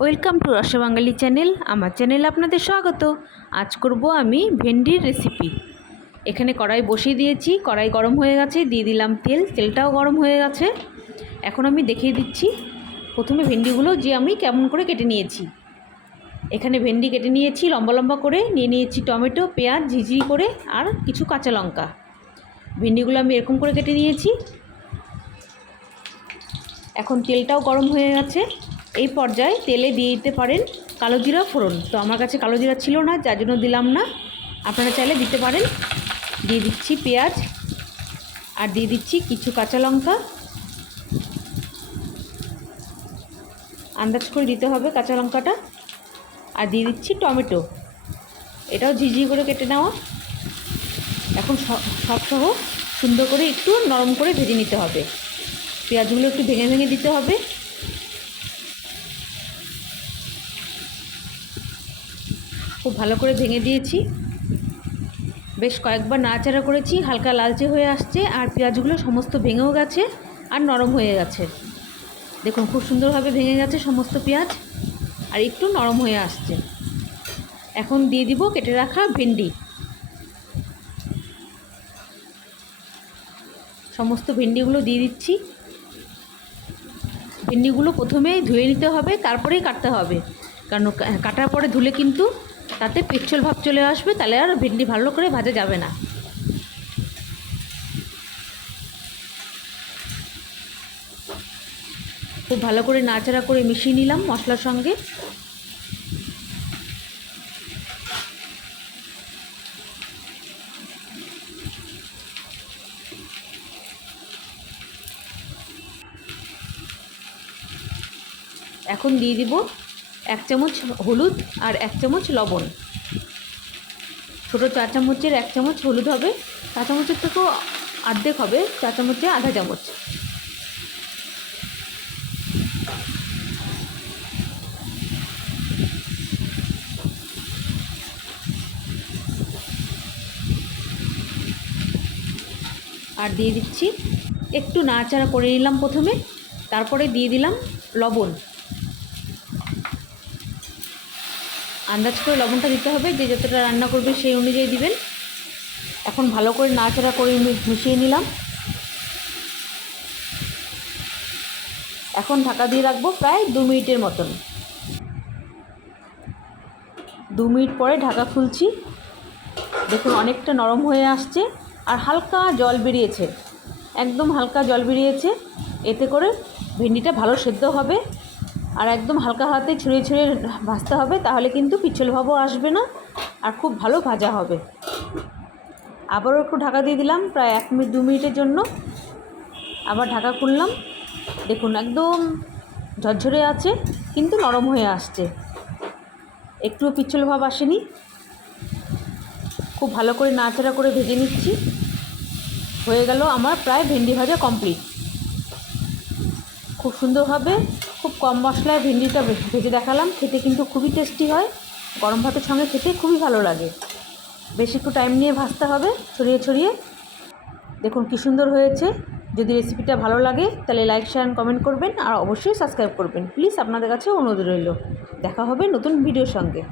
Welcome to রসা বাঙালি channel. আমার চ্যানেলে আপনাদের স্বাগত। আজ করব আমি ভেন্ডির রেসিপি। এখানে কড়াই বসিয়ে দিয়েছি, কড়াই গরম হয়ে গেছে, দিয়ে দিলাম তেল, তেলটাও গরম হয়ে গেছে। এখন আমি দেখিয়ে দিচ্ছি প্রথমে ভেন্ডিগুলো যে আমি কেমন করে কেটে নিয়েছি। এখানে ভেন্ডি কেটে নিয়েছি লম্বা লম্বা করে, নিয়ে নিয়েছি টমেটো, পেঁয়াজ ঝিঝি করে আর কিছু কাঁচা লঙ্কা। ভেন্ডিগুলো আমি এরকম করে কেটে নিয়েছি। এখন তেলটাও গরম হয়ে গেছে। এই পর্যায়ে তেলে দিয়ে দিতে পারেন কালো জিরা ফোড়ন। তো আমার কাছে কালো জিরা ছিল না, যার জন্য দিলাম না, আপনারা চাইলে দিতে পারেন। দিয়ে দিচ্ছি পেঁয়াজ আর দিয়ে দিচ্ছি কিছু কাঁচা লঙ্কা, আন্দাজ করে দিতে হবে কাঁচা লঙ্কাটা। আর দিয়ে দিচ্ছি টমেটো, এটাও ঝিঝি করে কেটে নেওয়া। এখন সব সহ সুন্দর করে একটু নরম করে ভেজে নিতে হবে। পেঁয়াজগুলো একটু ভেঙে ভেঙে দিতে হবে। খুব ভালো করে ভেঙে দিয়েছি, বেশ কয়েকবার নাড়াচাড়া করেছি, হালকা লালচে হয়ে আসছে আর পেঁয়াজগুলো সমস্ত ভেঙেও গেছে আর নরম হয়ে গেছে। দেখুন খুব সুন্দরভাবে ভেঙে গেছে সমস্ত পেঁয়াজ আর একটু নরম হয়ে আসছে। এখন দিয়ে দিব কেটে রাখা ভেন্ডি। সমস্ত ভেন্ডিগুলো দিয়ে দিচ্ছি। ভেন্ডিগুলো প্রথমে ধুয়ে নিতে হবে, তারপরেই কাটতে হবে, কারণ কাটার পরে ধুলে কিন্তু তাতে পিচ্ছল ভাব চলে আসবে, তাহলে আর ভেন্ডি ভালো করে ভাজা যাবে না। খুব ভালো করে নাড়াচাড়া করে মিশিয়ে নিলাম মশলার সঙ্গে। এখন দিয়ে দিব 1 চামচ হলুদ আর 1 চামচ লবণ। ছোটো 4 চামচের 1 চামচ হলুদ হবে, 4 চামচের থেকেও অর্ধেক হবে, 4 চামচে আধা চামচ। আর দিয়ে দিচ্ছি, একটু নাড়াচাড়া করে নিলাম প্রথমে, তারপরে দিয়ে দিলাম লবণ। আন্দাজ করে লবণটা দিতে হবে, যে যতটা রান্না করবে সেই অনুযায়ী দিবেন। এখন ভালো করে নাড়াচাড়া করে মিশিয়ে নিলাম। এখন ঢাকা দিয়ে রাখবো প্রায় 2 মিনিটের মতন। 2 মিনিট পরে ঢাকা খুলছি। দেখুন অনেকটা নরম হয়ে আসছে আর হালকা জল বেরিয়েছে, একদম হালকা জল বেরিয়েছে। এতে করে ভেন্ডিটা ভালো সেদ্ধ হবে আর একদম হালকা হাতে ছড়িয়ে ছড়িয়ে ভাজতে হবে, তাহলে কিন্তু পিছল ভাবও আসবে না আর খুব ভালো ভাজা হবে। আবারও একটু ঢাকা দিয়ে দিলাম প্রায় 1 মিনিট 2 মিনিটের জন্য। আবার ঢাকা খুললাম। দেখুন একদম ঝরঝরে আছে কিন্তু নরম হয়ে আসছে, একটুও পিছল ভাব আসেনি। খুব ভালো করে নাড়াচাড়া করে ভেজে নিচ্ছি। হয়ে গেল আমার প্রায় ভেন্ডি ভাজা কমপ্লিট। খুব সুন্দরভাবে খুব কম মশলায় ভেন্ডিটা ভেজে দেখালাম, খেতে কিন্তু খুবই টেস্টি হয়। গরম ভাতের সঙ্গে খেতে খুবই ভালো লাগে। বেশ একটু টাইম নিয়ে ভাজতে হবে ছড়িয়ে ছড়িয়ে। দেখুন কী সুন্দর হয়েছে। যদি রেসিপিটা ভালো লাগে তাহলে লাইক শেয়ার কমেন্ট করবেন আর অবশ্যই সাবস্ক্রাইব করবেন প্লিজ, আপনাদের কাছে অনুরোধ রইল। দেখা হবে নতুন ভিডিওর সঙ্গে।